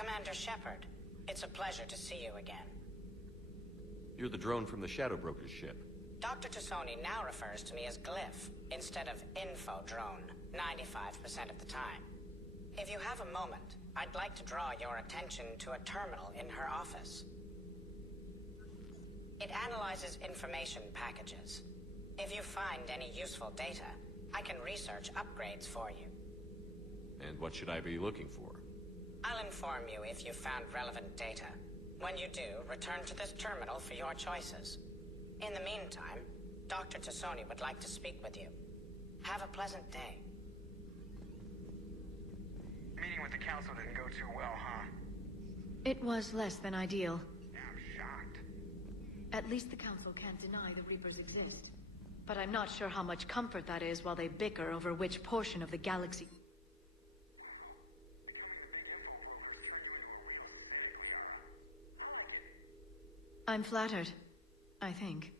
Commander Shepard, it's a pleasure to see you again. You're the drone from the Shadow Broker's ship. Dr. Tassoni now refers to me as Glyph, instead of Info Drone, 95% of the time. If you have a moment, I'd like to draw your attention to a terminal in her office. It analyzes information packages. If you find any useful data, I can research upgrades for you. And what should I be looking for? I'll inform you if you've found relevant data. When you do, return to this terminal for your choices. In the meantime, Dr. Tassoni would like to speak with you. Have a pleasant day. Meeting with the council didn't go too well, huh? It was less than ideal. Yeah, I'm shocked. At least the council can't deny the Reapers exist. But I'm not sure how much comfort that is while they bicker over which portion of the galaxy... I'm flattered, I think.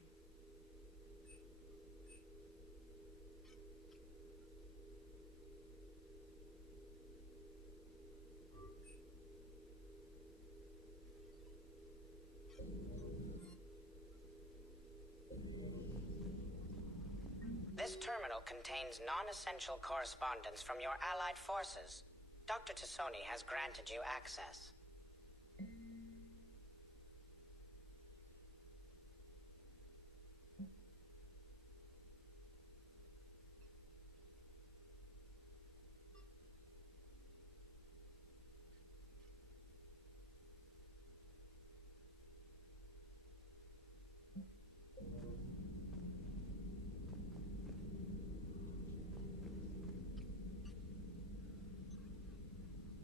This terminal contains non-essential correspondence from your allied forces. Dr. Tassoni has granted you access.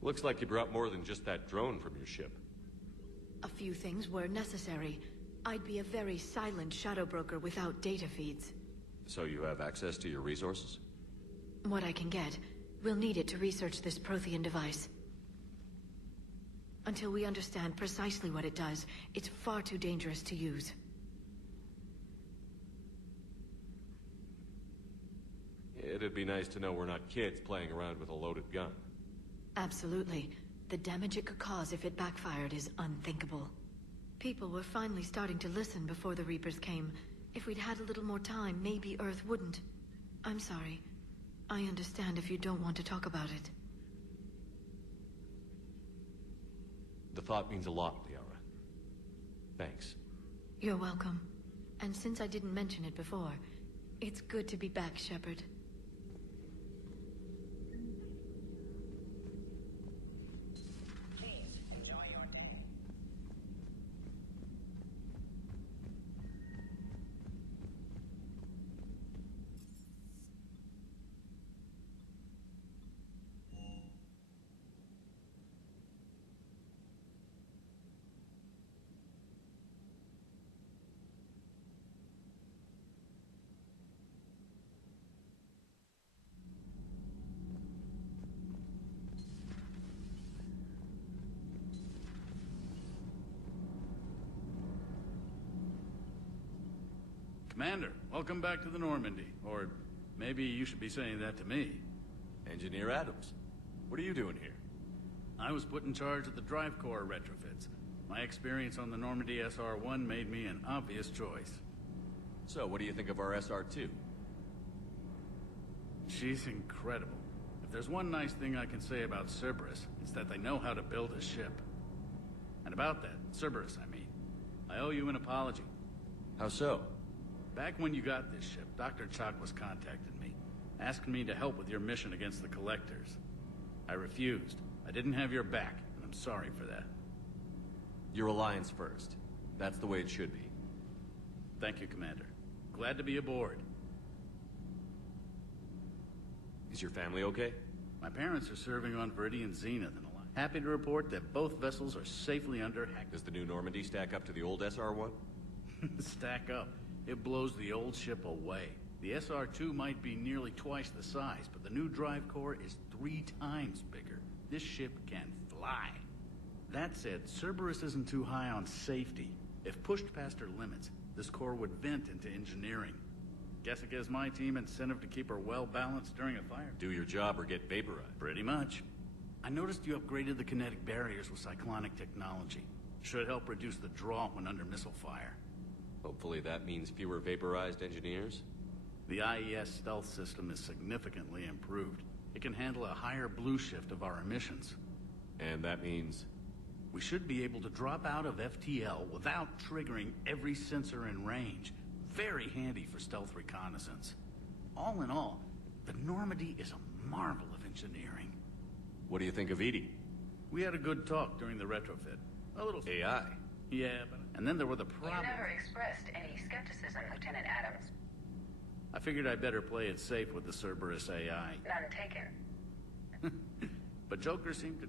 Looks like you brought more than just that drone from your ship. A few things were necessary. I'd be a very silent shadow broker without data feeds. So you have access to your resources? What I can get. We'll need it to research this Prothean device. Until we understand precisely what it does, it's far too dangerous to use. It'd be nice to know we're not kids playing around with a loaded gun. Absolutely. The damage it could cause if it backfired is unthinkable. People were finally starting to listen before the Reapers came. If we'd had a little more time, maybe Earth wouldn't. I'm sorry. I understand if you don't want to talk about it. The thought means a lot, Liara. Thanks. You're welcome. And since I didn't mention it before, it's good to be back, Shepard. Please enjoy your day. Commander, welcome back to the Normandy. Or maybe you should be saying that to me. Engineer Adams, what are you doing here? I was put in charge of the drive core retrofits. My experience on the Normandy SR-1 made me an obvious choice. So, what do you think of our SR-2? She's incredible. If there's one nice thing I can say about Cerberus, it's that they know how to build a ship. And about that, Cerberus, I mean, I owe you an apology. How so? Back when you got this ship, Dr. Chalk was contacting me, asking me to help with your mission against the Collectors. I refused. I didn't have your back, and I'm sorry for that. Your alliance first. That's the way it should be. Thank you, Commander. Glad to be aboard. Is your family okay? My parents are serving on Viridian Zenith and a lot. Happy to report that both vessels are safely under hack. Does the new Normandy stack up to the old SR-1? Stack up. It blows the old ship away. The SR-2 might be nearly twice the size, but the new drive core is 3 times bigger. This ship can fly. That said, Cerberus isn't too high on safety. If pushed past her limits, this core would vent into engineering. Guess it gives my team incentive to keep her well balanced during a fire. Do your job or get vaporized. Pretty much. I noticed you upgraded the kinetic barriers with cyclonic technology. Should help reduce the draw when under missile fire. Hopefully that means fewer vaporized engineers? The IES stealth system is significantly improved. It can handle a higher blue shift of our emissions. And that means... We should be able to drop out of FTL without triggering every sensor in range. Very handy for stealth reconnaissance. All in all, the Normandy is a marvel of engineering. What do you think of Edie? We had a good talk during the retrofit. A little... AI? Yeah, but... And then there were the You problems. never expressed any skepticism, Lieutenant Adams. I figured I'd better play it safe with the Cerberus AI. None taken. But Joker seemed to...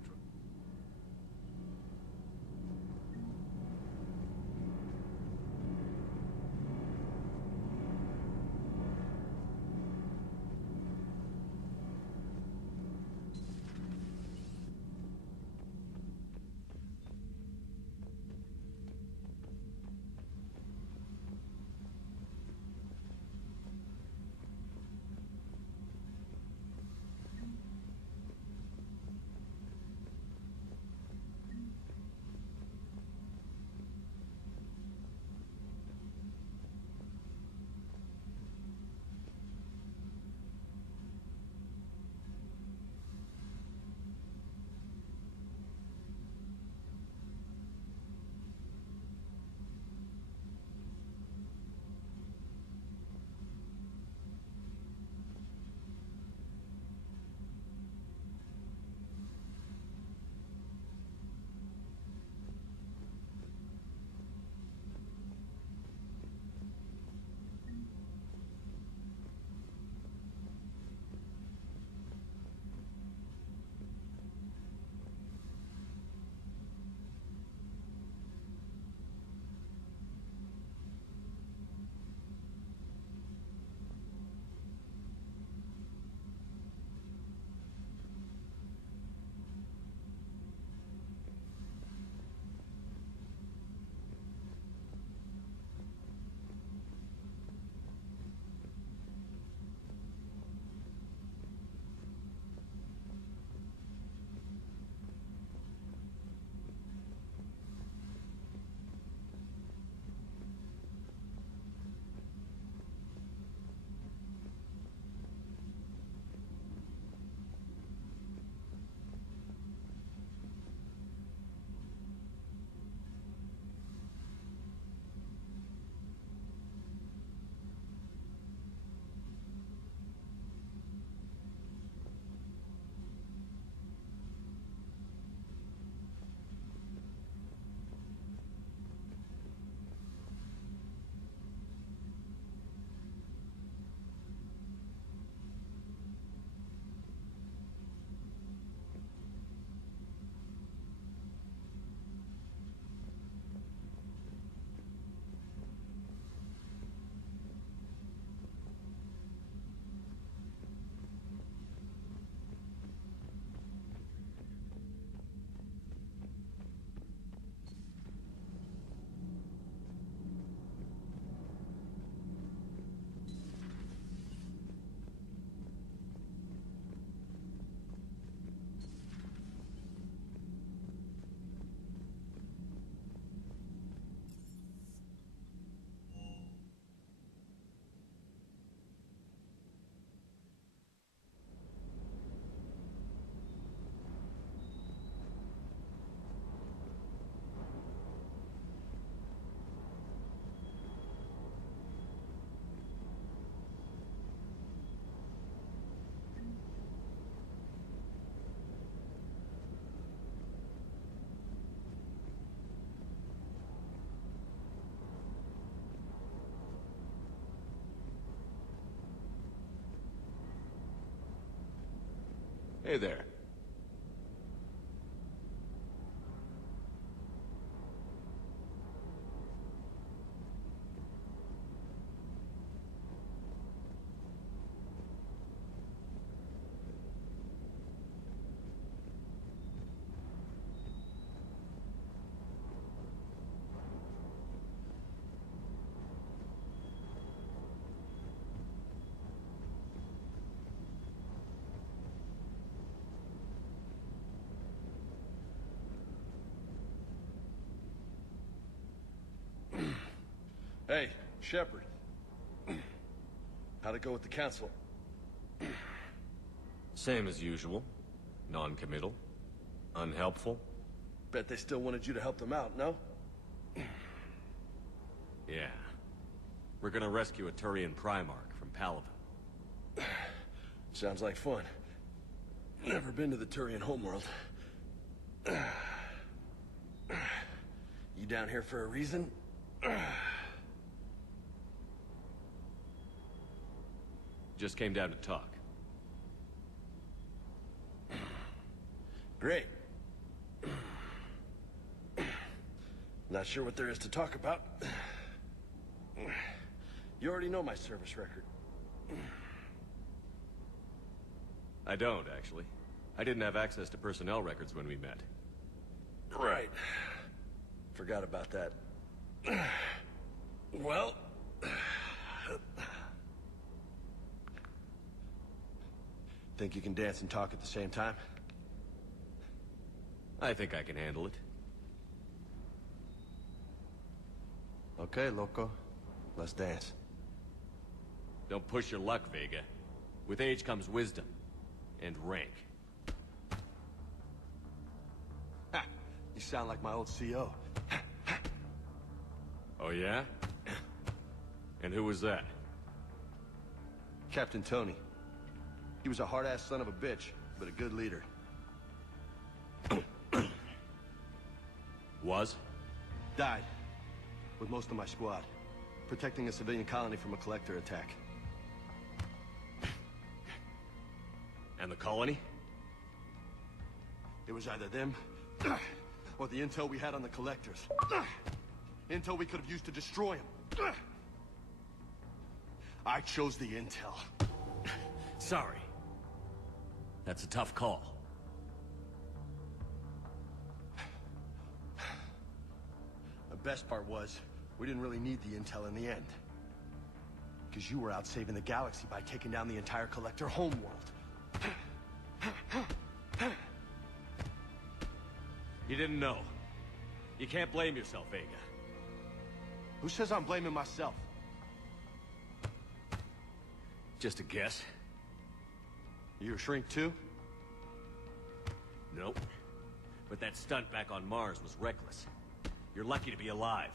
Hey there. Hey, Shepard. How'd it go with the council? Same as usual. Non-committal. Unhelpful. Bet they still wanted you to help them out, no? Yeah. We're gonna rescue a Turian Primarch from Palaven. Sounds like fun. Never been to the Turian homeworld. You down here for a reason? Just came down to talk. Great. Not sure what there is to talk about. You already know my service record. I don't, actually. I didn't have access to personnel records when we met. Right. Forgot about that. Well... Think you can dance and talk at the same time? I think I can handle it. Okay, loco. Let's dance. Don't push your luck, Vega. With age comes wisdom. And rank. Ha! You sound like my old CO. Oh, yeah? And who was that? Captain Tony. He was a hard-ass son of a bitch, but a good leader. Was? Died. With most of my squad. Protecting a civilian colony from a collector attack. And the colony? It was either them, or the intel we had on the collectors. Intel we could have used to destroy them. I chose the intel. Sorry. That's a tough call. The best part was, we didn't really need the intel in the end. Because you were out saving the galaxy by taking down the entire collector homeworld. You didn't know. You can't blame yourself, Vega. Who says I'm blaming myself? Just a guess. You a shrink too? Nope. But that stunt back on Mars was reckless. You're lucky to be alive.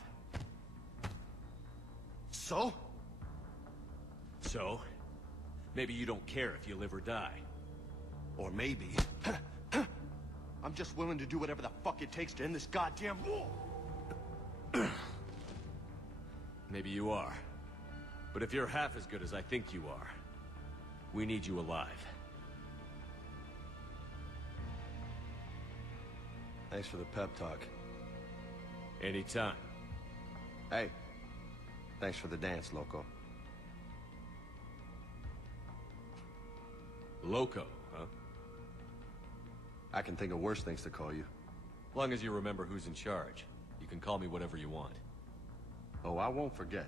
So? So? Maybe you don't care if you live or die. Or maybe... I'm just willing to do whatever the fuck it takes to end this goddamn war! Maybe you are. But if you're half as good as I think you are, we need you alive. Thanks for the pep talk. Anytime. Hey, thanks for the dance, loco. Loco, huh? I can think of worse things to call you. Long as you remember who's in charge, you can call me whatever you want. Oh, I won't forget.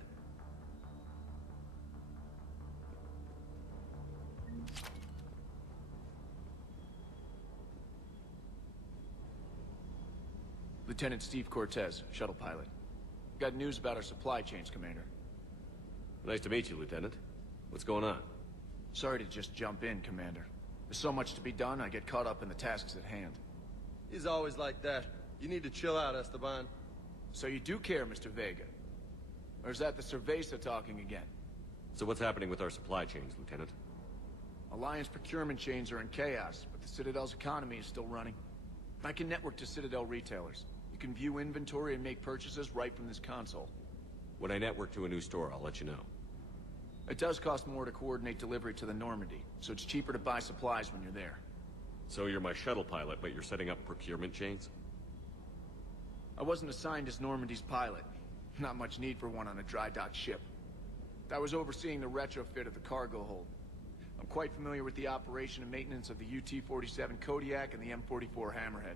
Lieutenant Steve Cortez, shuttle pilot. Got news about our supply chains, Commander. Nice to meet you, Lieutenant. What's going on? Sorry to just jump in, Commander. There's so much to be done, I get caught up in the tasks at hand. He's always like that. You need to chill out, Esteban. So you do care, Mr. Vega? Or is that the Cerveza talking again? So what's happening with our supply chains, Lieutenant? Alliance procurement chains are in chaos, but the Citadel's economy is still running. I can network to Citadel retailers. You can view inventory and make purchases right from this console. When I network to a new store, I'll let you know. It does cost more to coordinate delivery to the Normandy, so it's cheaper to buy supplies when you're there. So you're my shuttle pilot, but you're setting up procurement chains? I wasn't assigned as Normandy's pilot. Not much need for one on a dry dock ship. I was overseeing the retrofit of the cargo hold. I'm quite familiar with the operation and maintenance of the UT-47 Kodiak and the M44 Hammerhead.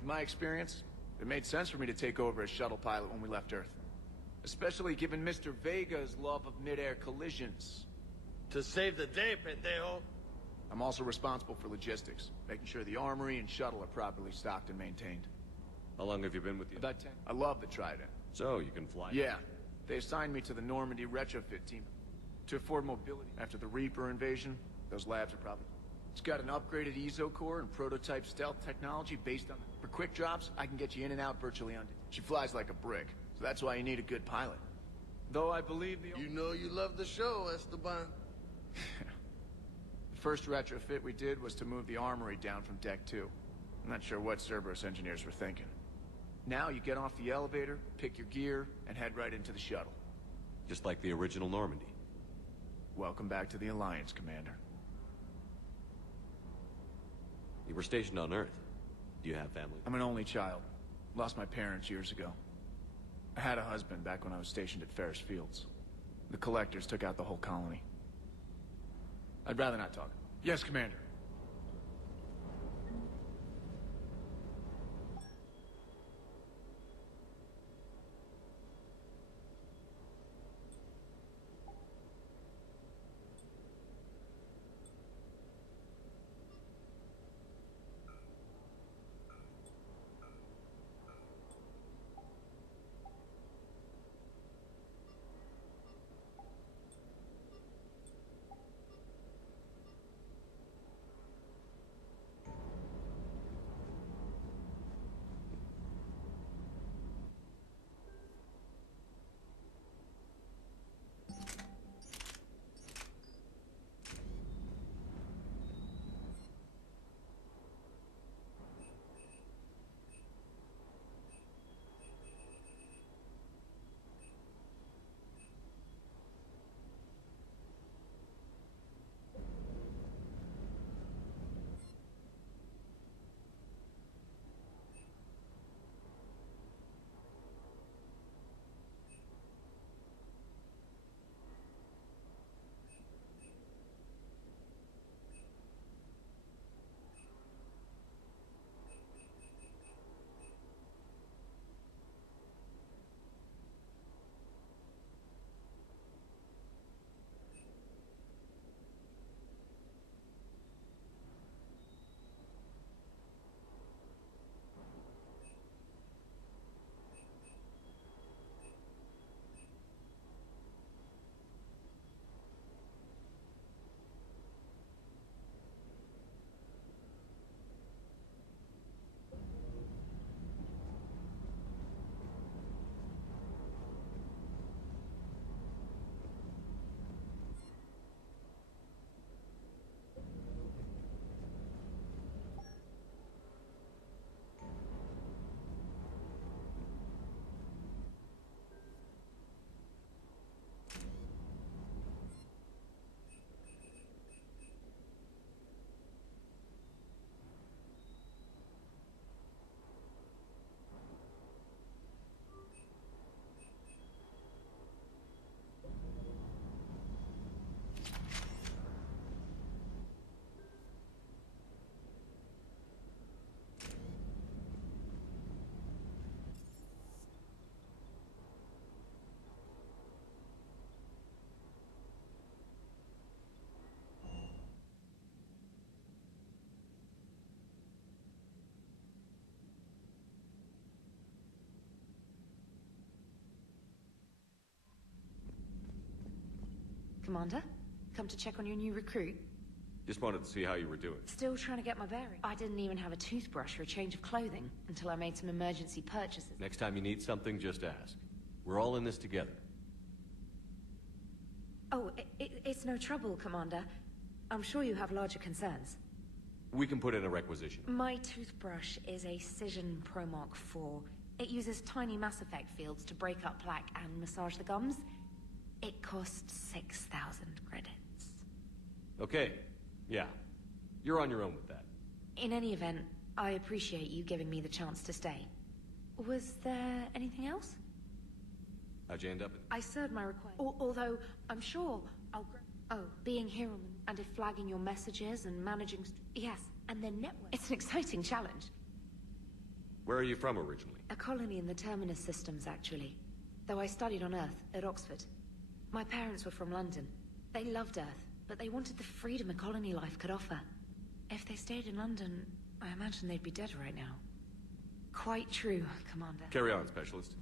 In my experience, it made sense for me to take over as shuttle pilot when we left Earth. Especially given Mr. Vega's love of mid-air collisions. To save the day, pendejo. I'm also responsible for logistics, making sure the armory and shuttle are properly stocked and maintained. How long have you been with you? About 10. I love the Trident. So, you can fly? Yeah. They assigned me to the Normandy retrofit team to afford mobility. After the Reaper invasion, those labs are probably... It's got an upgraded EZO core and prototype stealth technology based on... For quick drops, I can get you in and out virtually undetected. She flies like a brick, so that's why you need a good pilot. Though I believe the... You know you love the show, Esteban. The first retrofit we did was to move the armory down from Deck 2. I'm not sure what Cerberus engineers were thinking. Now you get off the elevator, pick your gear, and head right into the shuttle. Just like the original Normandy. Welcome back to the Alliance, Commander. You were stationed on Earth. Do you have family? I'm an only child. Lost my parents years ago. I had a husband back when I was stationed at Ferris Fields. The Collectors took out the whole colony. I'd rather not talk. Yes, Commander. Commander, come to check on your new recruit. Just wanted to see how you were doing. Still trying to get my bearings. I didn't even have a toothbrush or a change of clothing until I made some emergency purchases. Next time you need something, just ask. We're all in this together. Oh, it's no trouble, Commander. I'm sure you have larger concerns. We can put in a requisition. My toothbrush is a Cision Pro Mark IV. It uses tiny Mass Effect fields to break up plaque and massage the gums. It costs 6,000 credits. Okay. Yeah. You're on your own with that. In any event, I appreciate you giving me the chance to stay. Was there anything else? How'd you end up in... I served my request. Although, I'm sure I'll... being here on the... And if flagging your messages and managing... Yes, and then network. It's an exciting challenge. Where are you from originally? A colony in the Terminus systems, actually. Though I studied on Earth, at Oxford. My parents were from London. They loved Earth, but they wanted the freedom a colony life could offer. If they stayed in London, I imagine they'd be dead right now. Quite true, Commander. Carry on, Specialist.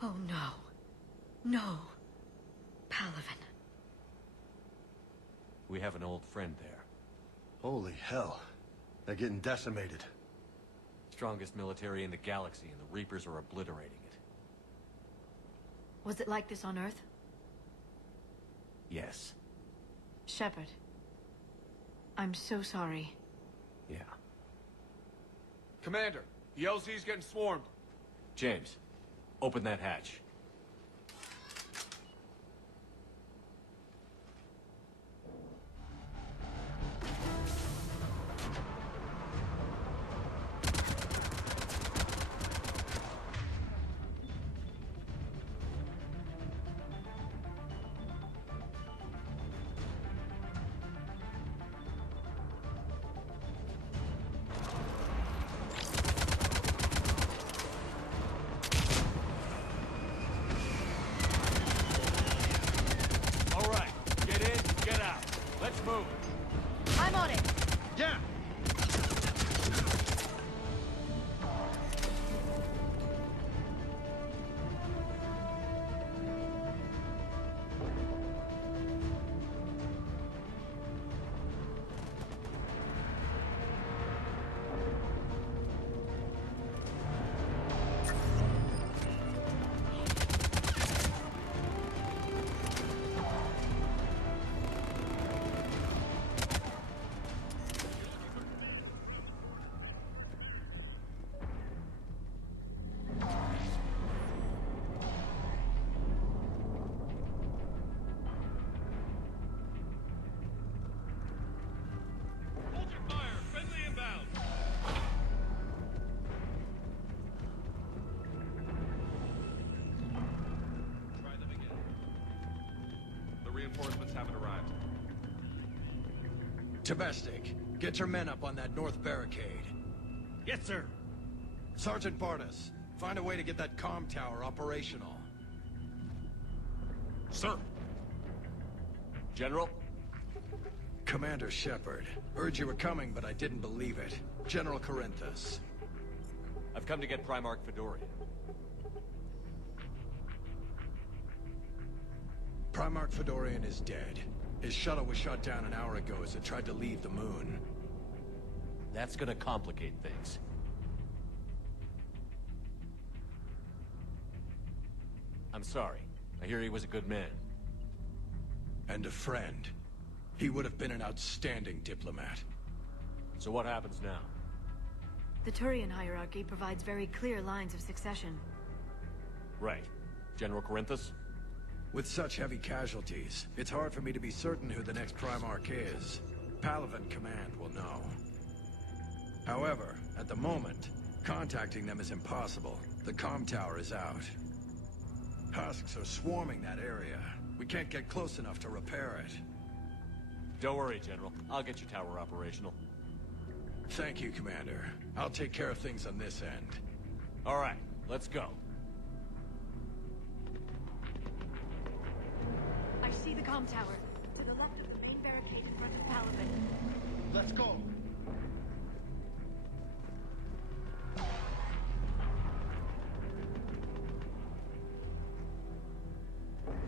Oh no. No. Palaven. We have an old friend there. Holy hell. They're getting decimated. Strongest military in the galaxy, and the Reapers are obliterating it. Was it like this on Earth? Yes. Shepard. I'm so sorry. Yeah. Commander, the LZ's getting swarmed. James, open that hatch. I'm on it! Yeah! Reinforcements haven't arrived. Domestic, get your men up on that north barricade. Yes, sir. Sergeant Barnes, find a way to get that comm tower operational. Sir. General? Commander Shepard. Heard you were coming, but I didn't believe it. General Corinthus. I've come to get Primarch Fedorian. Primarch Fedorian is dead. His shuttle was shot down an hour ago as it tried to leave the moon. That's gonna complicate things. I'm sorry. I hear he was a good man. And a friend. He would have been an outstanding diplomat. So what happens now? The Turian hierarchy provides very clear lines of succession. Right. General Corinthus? With such heavy casualties, it's hard for me to be certain who the next Primarch is. Palaven Command will know. However, at the moment, contacting them is impossible. The comm tower is out. Husks are swarming that area. We can't get close enough to repair it. Don't worry, General. I'll get your tower operational. Thank you, Commander. I'll take care of things on this end. All right, let's go. I see the comm tower. To the left of the main barricade in front of Palaven. Let's go!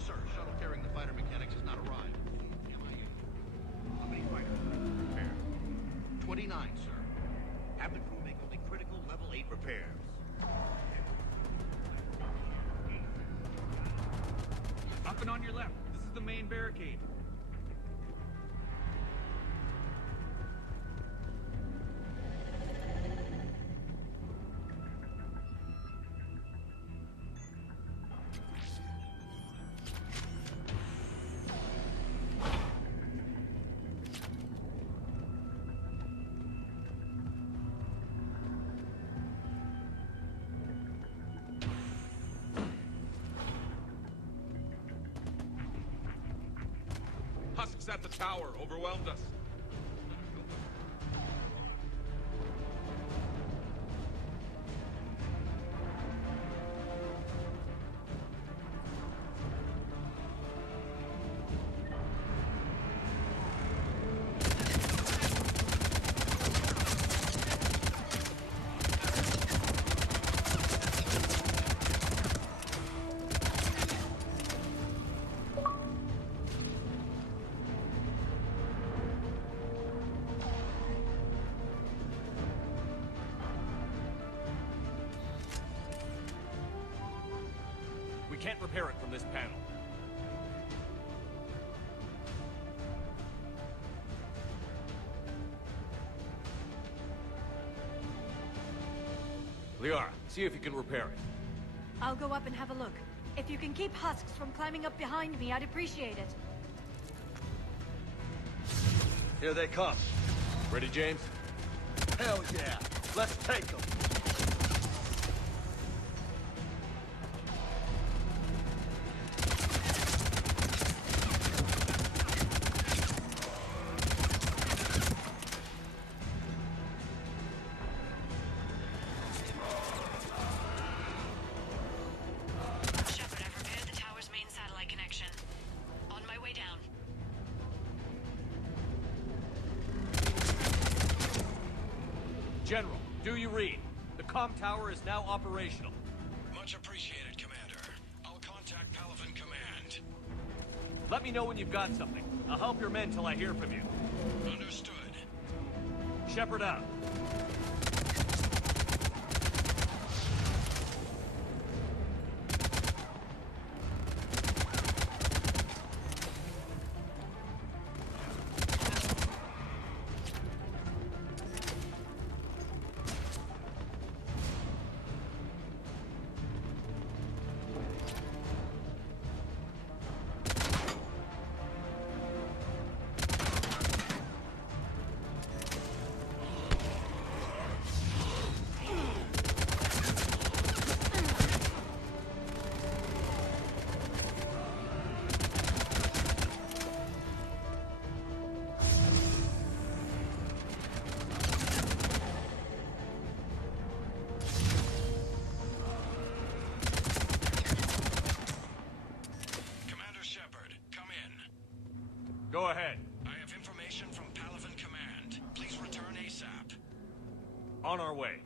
Sir, shuttle carrying the fighter mechanics has not arrived. MIA. How many fighters? Repair. 29, sir. Have the crew make only critical level 8 repairs. Up and on your left. This is the main barricade. Husks at the tower overwhelmed us. Can't repair it from this panel. Liara, see if you can repair it. I'll go up and have a look. If you can keep Husks from climbing up behind me, I'd appreciate it. Here they come. Ready, James? Hell yeah! Let's take them! General, do you read? The comm tower is now operational. Much appreciated, Commander. I'll contact Palaven Command. Let me know when you've got something. I'll help your men till I hear from you. Understood. Shepard out. Go ahead. I have information from Palaven Command. Please return ASAP. On our way.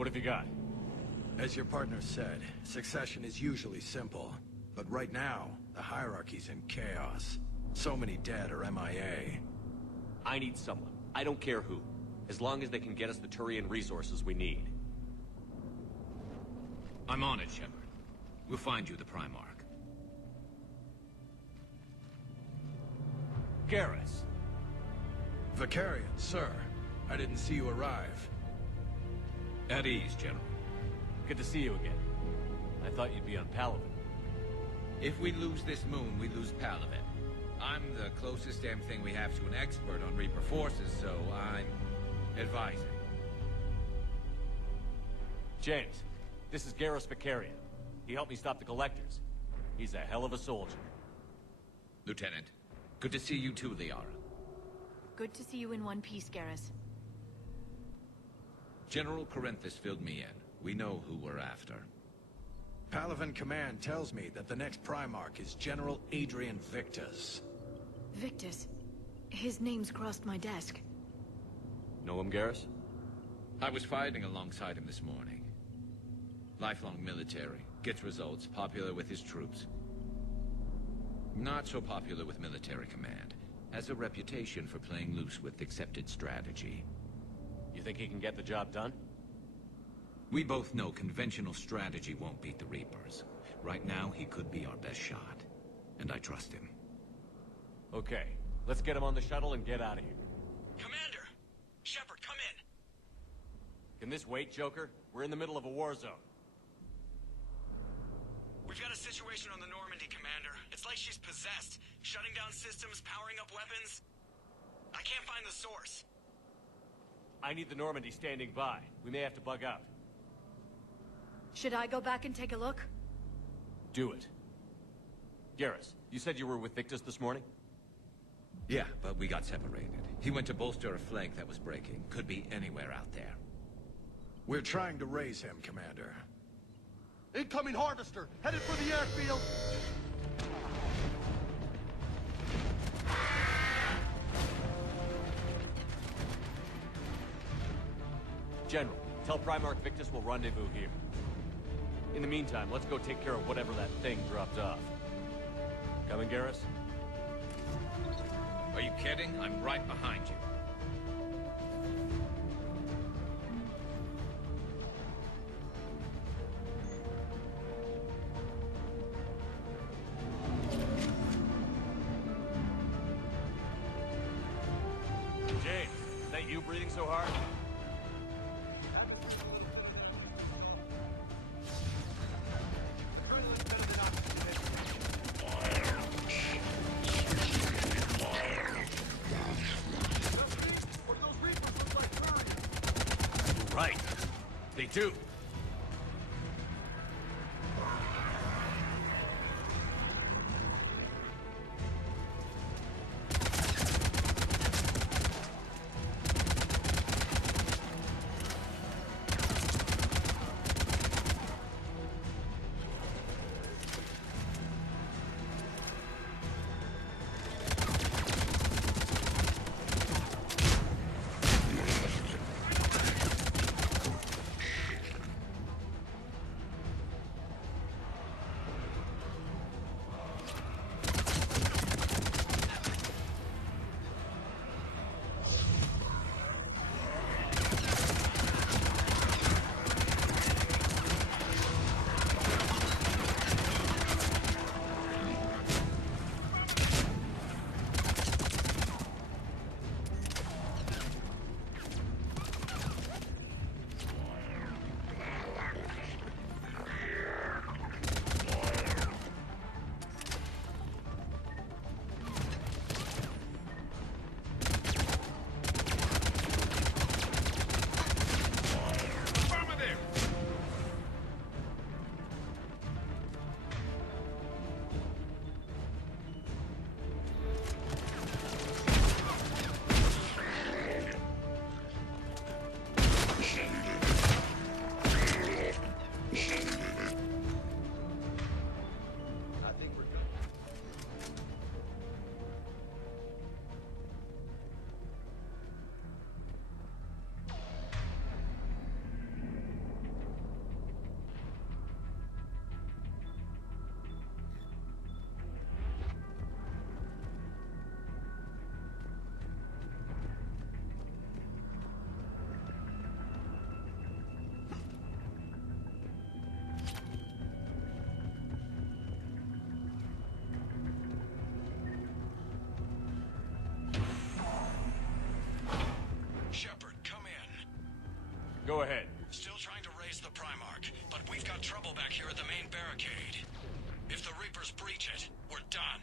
What have you got? As your partner said, succession is usually simple. But right now, the hierarchy's in chaos. So many dead or MIA. I need someone. I don't care who. As long as they can get us the Turian resources we need. I'm on it, Shepard. We'll find you the Primarch. Garrus. Vicarian, sir. I didn't see you arrive. At ease, General. Good to see you again. I thought you'd be on Palaven. If we lose this moon, we lose Palaven. I'm the closest damn thing we have to an expert on Reaper forces, so I'm advising. James, this is Garrus Vicarian. He helped me stop the Collectors. He's a hell of a soldier. Lieutenant, good to see you too, Liara. Good to see you in one piece, Garrus. General Corinthus filled me in. We know who we're after. Palaven Command tells me that the next Primarch is General Adrian Victus. Victus. His name's crossed my desk. Know him, Garrus? I was fighting alongside him this morning. Lifelong military, gets results, popular with his troops. Not so popular with military command. Has a reputation for playing loose with accepted strategy. You think he can get the job done? We both know conventional strategy won't beat the Reapers. Right now, he could be our best shot. And I trust him. Okay, let's get him on the shuttle and get out of here. Commander! Shepard, come in! Can this wait, Joker? We're in the middle of a war zone. We've got a situation on the Normandy, Commander. It's like she's possessed. Shutting down systems, powering up weapons. I can't find the source. I need the Normandy standing by. We may have to bug out. Should I go back and take a look? Do it. Garrus, you said you were with Victus this morning? Yeah, but we got separated. He went to bolster a flank that was breaking. Could be anywhere out there. We're trying to raise him, Commander. Incoming Harvester! Headed for the airfield! General, tell Primarch Victus we'll rendezvous here. In the meantime, let's go take care of whatever that thing dropped off. Coming, Garrus? Are you kidding? I'm right behind you. James, is that you breathing so hard? Right. They do. Go ahead. Still trying to raise the Primarch, but we've got trouble back here at the main barricade. If the Reapers breach it, we're done.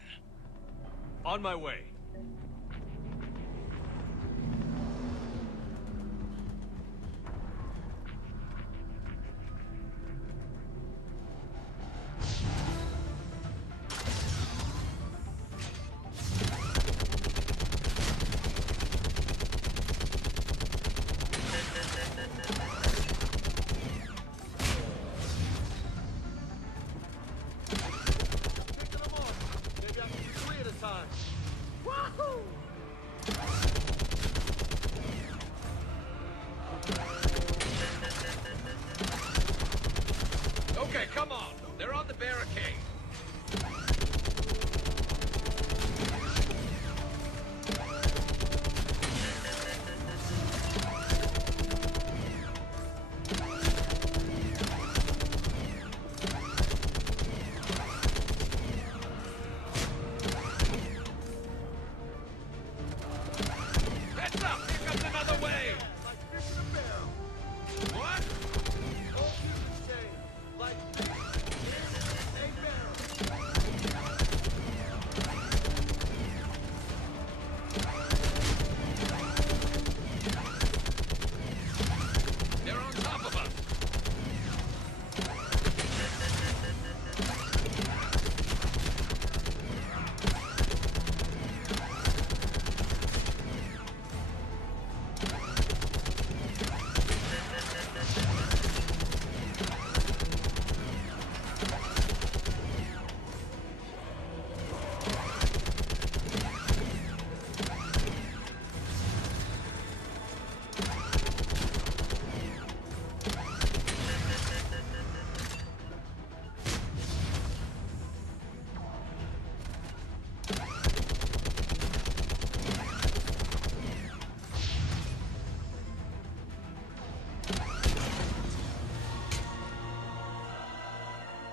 On my way. Okay, come on. They're on the barricade. Heads up! Here comes another wave! What? They're on top of us!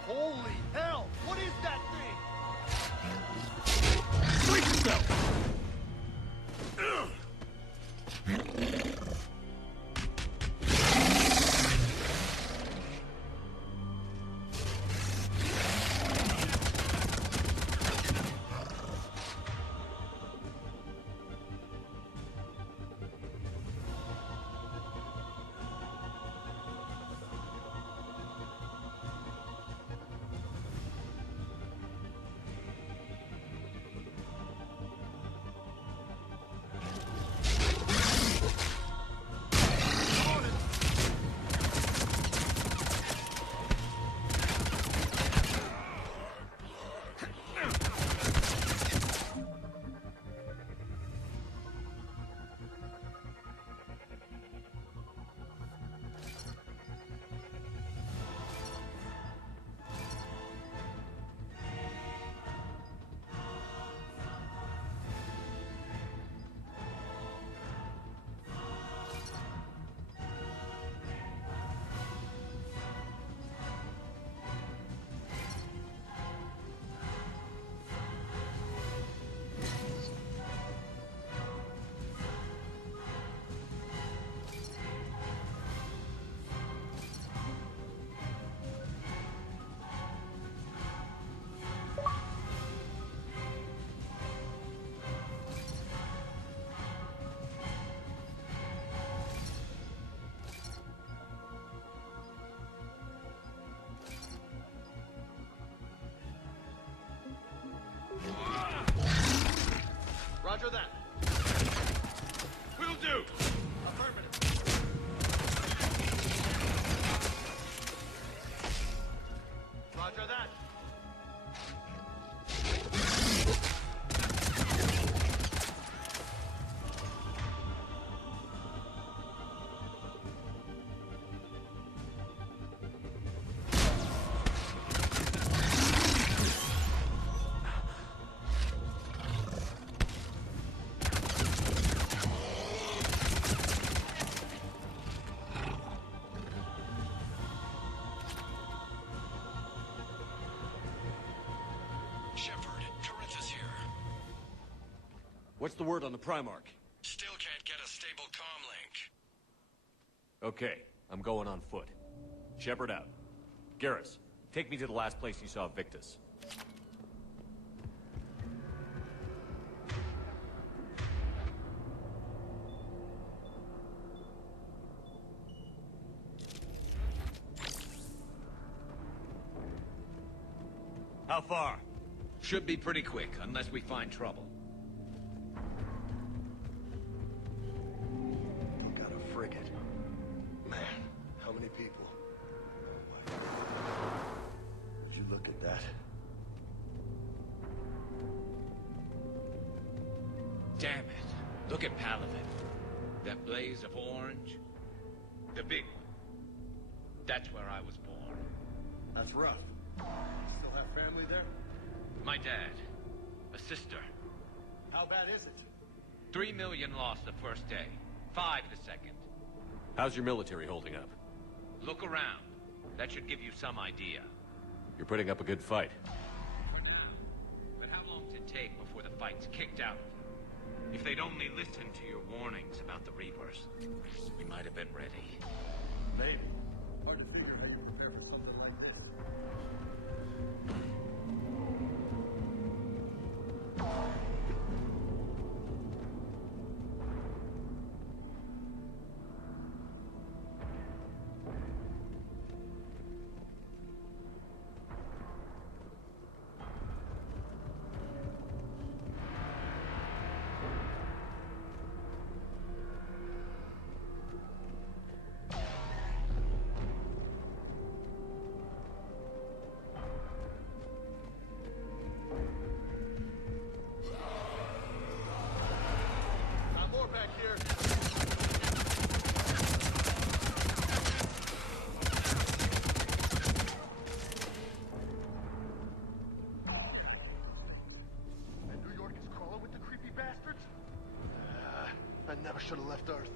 Holy hell! What is that thing? Brace yourself! Roger that. Will do! Affirmative. Roger that. What's the word on the Primarch? Still can't get a stable comm link. Okay, I'm going on foot. Shepard out. Garrus, take me to the last place you saw Victus. How far? Should be pretty quick, unless we find trouble. Got a frigate. Man, how many people? Would you look at that? Damn it. Look at Palaven. That blaze of orange. The big one. That's where I was born. That's rough. You still have family there? My dad. A sister. How bad is it? 3 million lost the first day. 5 the second. How's your military holding up? Look around. That should give you some idea. You're putting up a good fight. For now. But how long does it take before the fight's kicked out? If they'd only listened to your warnings about the Reapers, we might have been ready. Maybe. Hard to figure how you prepare for something like this. Back here. And New York is crawling with the creepy bastards? I never should have left Earth.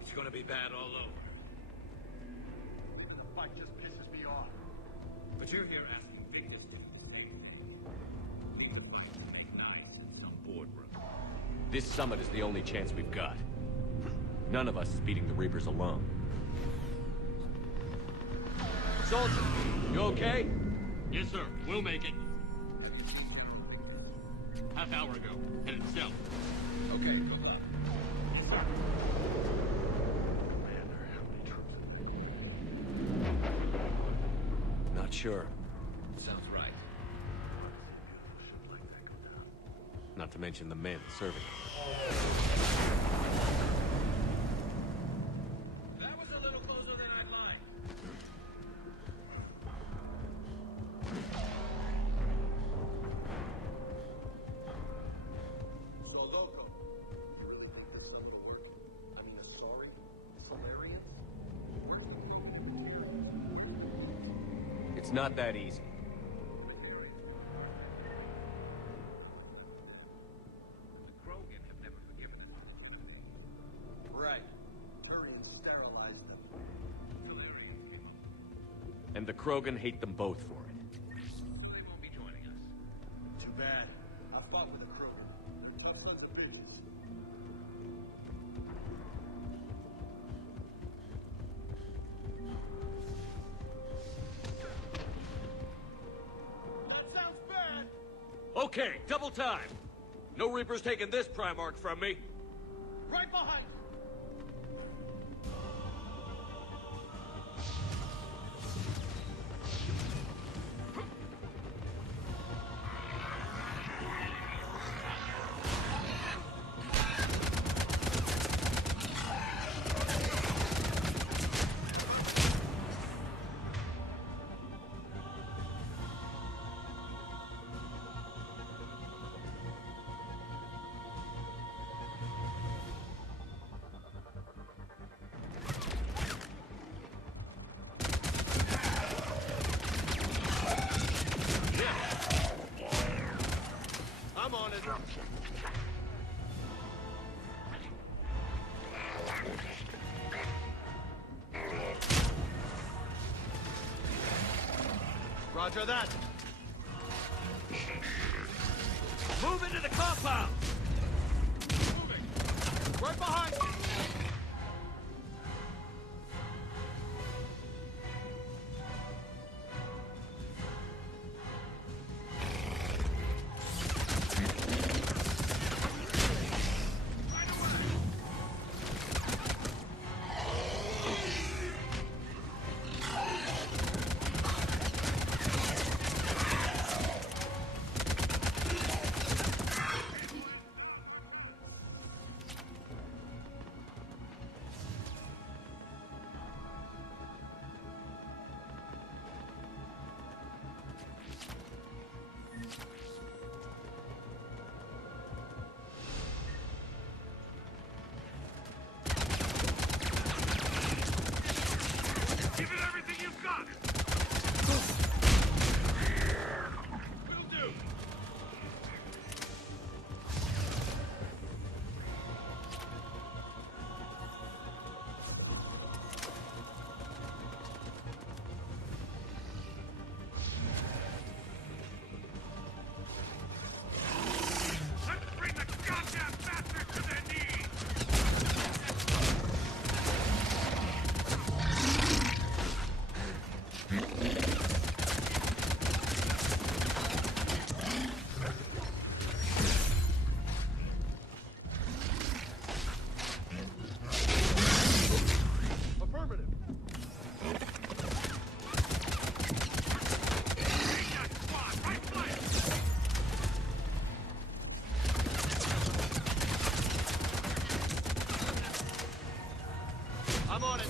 It's gonna be bad all over. And the fight just pisses me off. But you're here asking Victus to stay. You would like to make nice in some boardroom. This summit is the only chance we've got. None of us is beating the Reapers alone. Soldier, you okay? Yes, sir. We'll make it. Half hour ago. Headed south. Okay, come on. Yes, sir. Commander, how many troops? Not sure. Sounds right. Shit like that go down. Not to mention the men serving. That was a little closer than I'd like. So loco. Really think there's nothing worth? I mean, a sorry Solarian? It's not that easy. And the Krogan hate them both for it. They won't be joining us. Too bad. I fought with the Krogan. They're tough sons of bitches. That sounds bad! Okay, double time! No Reapers taking this Primarch from me! Right behind you! I'm on it. Roger that. Move into the compound! Moving. Right behind you. I'm on it.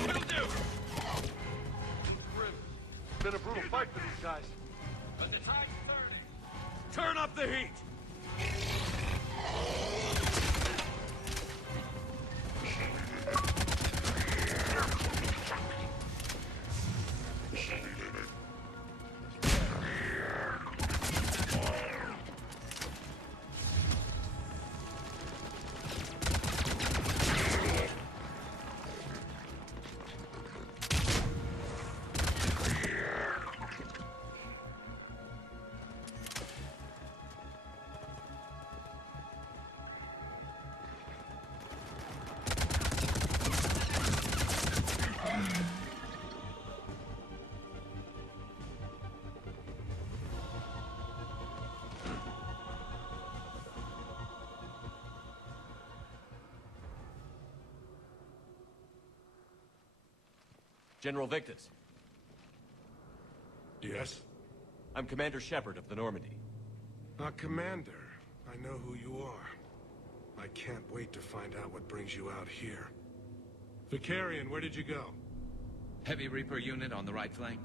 Will do! Been a brutal fight for these guys. But the tide's turning. Turn up the heat! General Victus. Yes? I'm Commander Shepard of the Normandy. Commander. I know who you are. I can't wait to find out what brings you out here. Vicarian, where did you go? Heavy Reaper unit on the right flank.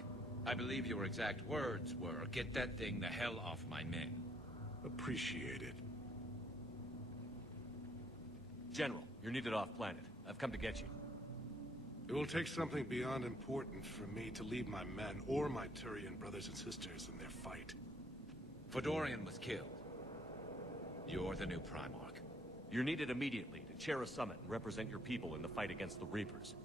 I believe your exact words were, "Get that thing the hell off my men." Appreciate it. General, you're needed off-planet. I've come to get you. It will take something beyond important for me to leave my men or my Turian brothers and sisters in their fight. Fodorian was killed. You're the new Primarch. You're needed immediately to chair a summit and represent your people in the fight against the Reapers.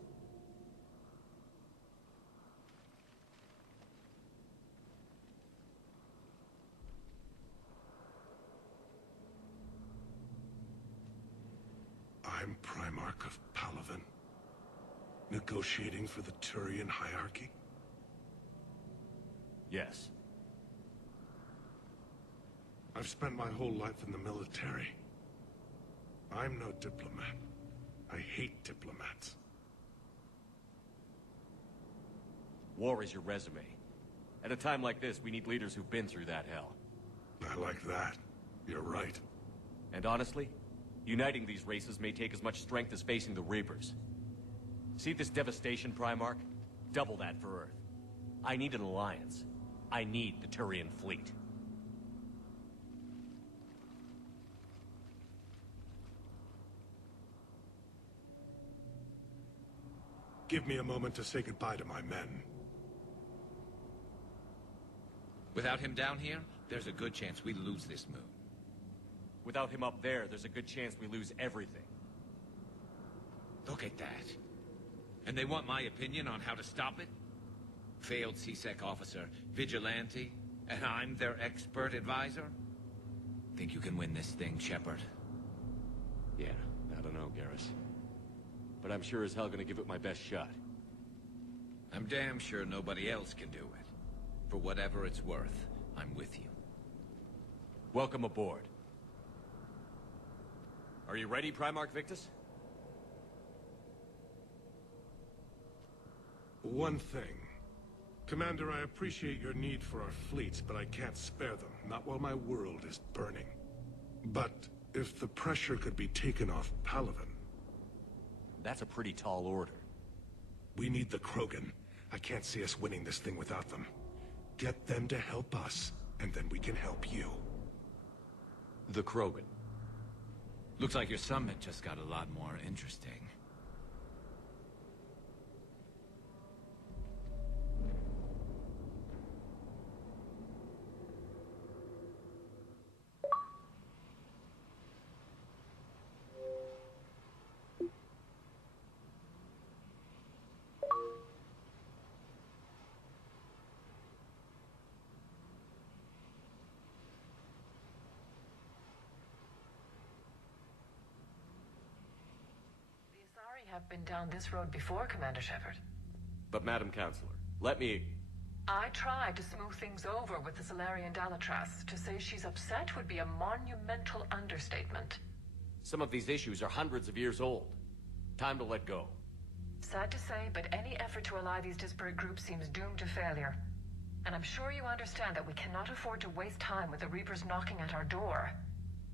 I'm Primarch of Palaven. Negotiating for the Turian hierarchy? Yes. I've spent my whole life in the military. I'm no diplomat. I hate diplomats. War is your resume. At a time like this, we need leaders who've been through that hell. I like that. You're right. And honestly, uniting these races may take as much strength as facing the Reapers. See this devastation, Primarch? Double that for Earth. I need an alliance. I need the Turian fleet. Give me a moment to say goodbye to my men. Without him down here, there's a good chance we lose this moon. Without him up there's a good chance we lose everything. Look at that. And they want my opinion on how to stop it? Failed CSEC officer, vigilante, and I'm their expert advisor? Think you can win this thing, Shepard? Yeah, I don't know, Garrus. But I'm sure as hell gonna give it my best shot. I'm damn sure nobody else can do it. For whatever it's worth, I'm with you. Welcome aboard. Are you ready, Primarch Victus? One thing. Commander, I appreciate your need for our fleets, but I can't spare them, not while my world is burning. But if the pressure could be taken off Palaven... That's a pretty tall order. We need the Krogan. I can't see us winning this thing without them. Get them to help us, and then we can help you. The Krogan. Looks like your summit just got a lot more interesting. Have been down this road before, Commander Shepard. But Madam Counselor, let me... I tried to smooth things over with the Solarian Dalatras. To say she's upset would be a monumental understatement. Some of these issues are hundreds of years old. Time to let go. Sad to say, but any effort to ally these disparate groups seems doomed to failure. And I'm sure you understand that we cannot afford to waste time with the Reapers knocking at our door.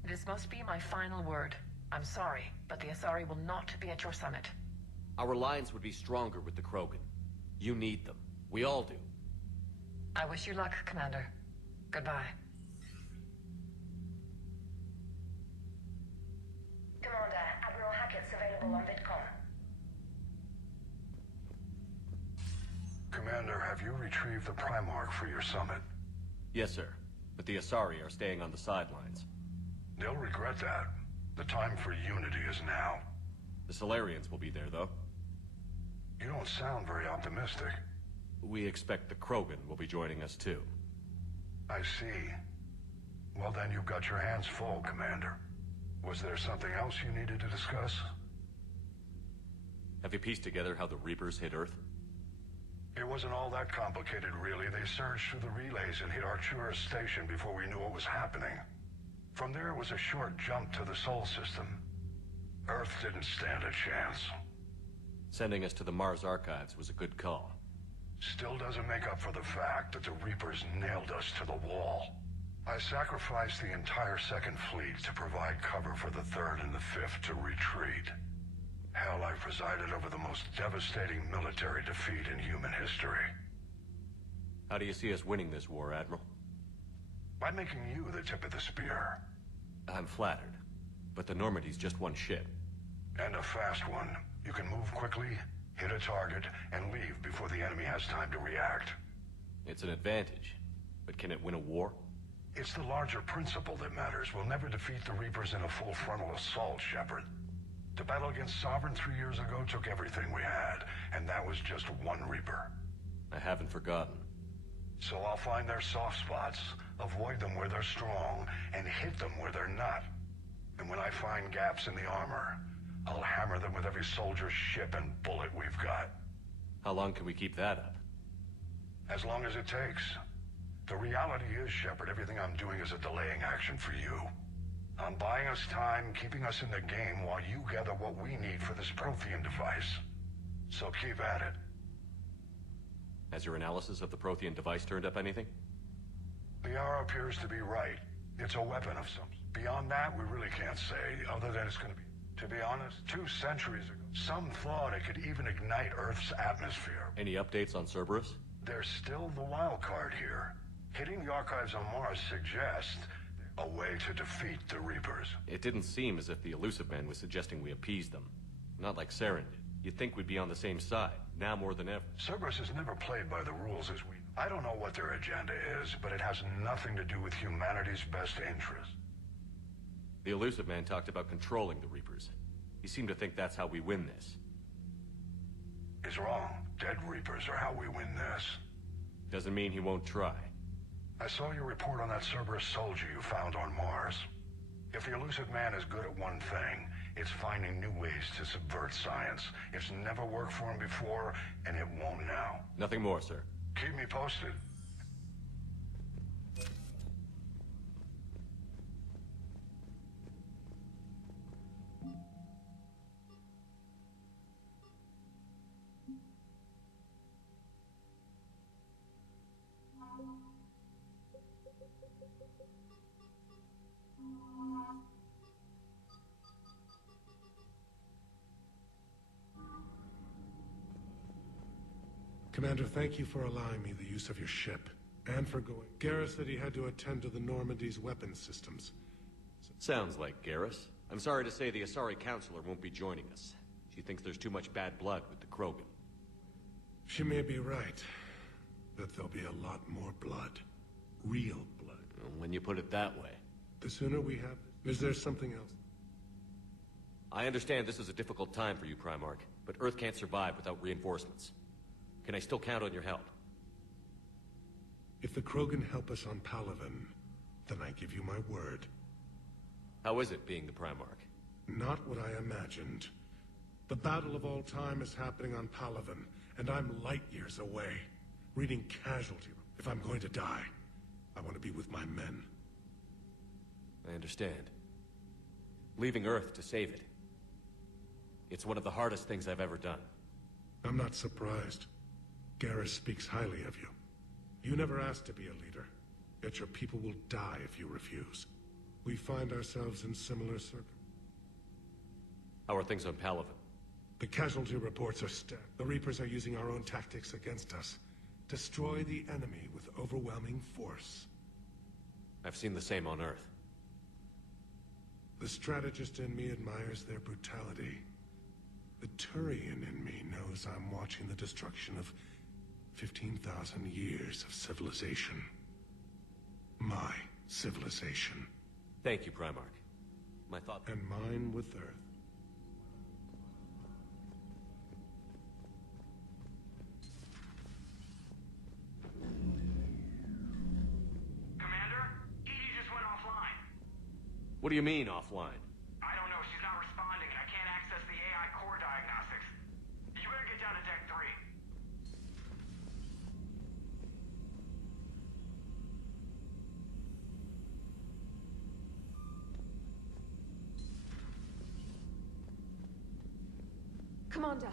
This must be my final word. I'm sorry, but the Asari will not be at your summit. Our alliance would be stronger with the Krogan. You need them. We all do. I wish you luck, Commander. Goodbye. Commander, Admiral Hackett's available on VidCom. Commander, have you retrieved the Primarch for your summit? Yes, sir. But the Asari are staying on the sidelines. They'll regret that. The time for unity is now. The Solarians will be there, though. You don't sound very optimistic. We expect the Krogan will be joining us, too. I see. Well, then you've got your hands full, Commander. Was there something else you needed to discuss? Have you pieced together how the Reapers hit Earth? It wasn't all that complicated, really. They surged through the relays and hit Artura's station before we knew what was happening. From there, it was a short jump to the Sol system. Earth didn't stand a chance. Sending us to the Mars Archives was a good call. Still doesn't make up for the fact that the Reapers nailed us to the wall. I sacrificed the entire Second Fleet to provide cover for the Third and the Fifth to retreat. Hell, I presided over the most devastating military defeat in human history. How do you see us winning this war, Admiral? By making you the tip of the spear. I'm flattered, but the Normandy's just one ship. And a fast one. You can move quickly, hit a target, and leave before the enemy has time to react. It's an advantage, but can it win a war? It's the larger principle that matters. We'll never defeat the Reapers in a full frontal assault, Shepard. To battle against Sovereign 3 years ago took everything we had, and that was just one Reaper. I haven't forgotten. So I'll find their soft spots, avoid them where they're strong, and hit them where they're not. And when I find gaps in the armor, I'll hammer them with every soldier, ship, and bullet we've got. How long can we keep that up? As long as it takes. The reality is, Shepard, everything I'm doing is a delaying action for you. I'm buying us time, keeping us in the game while you gather what we need for this Prothean device. So keep at it. Has your analysis of the Prothean device turned up anything? The hour appears to be right. It's a weapon of some. Beyond that, we really can't say, other than it's gonna be. To be honest, 2 centuries ago, some thought it could even ignite Earth's atmosphere. Any updates on Cerberus? There's still the wild card here. Hitting the archives on Mars suggests a way to defeat the Reapers. It didn't seem as if the Elusive Man was suggesting we appease them. Not like Saren did. You'd think we'd be on the same side, now more than ever. Cerberus has never played by the rules as we... I don't know what their agenda is, but it has nothing to do with humanity's best interest. The Elusive Man talked about controlling the Reapers. He seemed to think that's how we win this. He's wrong. Dead Reapers are how we win this. Doesn't mean he won't try. I saw your report on that Cerberus soldier you found on Mars. If the Elusive Man is good at one thing, it's finding new ways to subvert science. It's never worked for him before, and it won't now. Nothing more, sir. Keep me posted. Commander, thank you for allowing me the use of your ship, and for going. Garrus said he had to attend to the Normandy's weapons systems. Sounds like Garrus. I'm sorry to say the Asari Counselor won't be joining us. She thinks there's too much bad blood with the Krogan. She may be right, but there'll be a lot more blood. Real blood. Well, when you put it that way. The sooner we have... Is there something else? I understand this is a difficult time for you, Primarch, but Earth can't survive without reinforcements. Can I still count on your help? If the Krogan help us on Palaven, then I give you my word. How is it being the Primarch? Not what I imagined. The battle of all time is happening on Palaven, and I'm light years away, reading casualty. If I'm going to die, I want to be with my men. I understand. Leaving Earth to save it. It's one of the hardest things I've ever done. I'm not surprised. Garrus speaks highly of you. You never asked to be a leader, yet your people will die if you refuse. We find ourselves in similar circumstances. How are things on Palaven? The casualty reports are stacked. The Reapers are using our own tactics against us. Destroy the enemy with overwhelming force. I've seen the same on Earth. The strategist in me admires their brutality. The Turian in me knows I'm watching the destruction of 15,000 years of civilization. My civilization. Thank you, Primarch. My thought... And mine with Earth. What do you mean, offline? I don't know. She's not responding, and I can't access the AI core diagnostics. You better get down to Deck 3. Commander,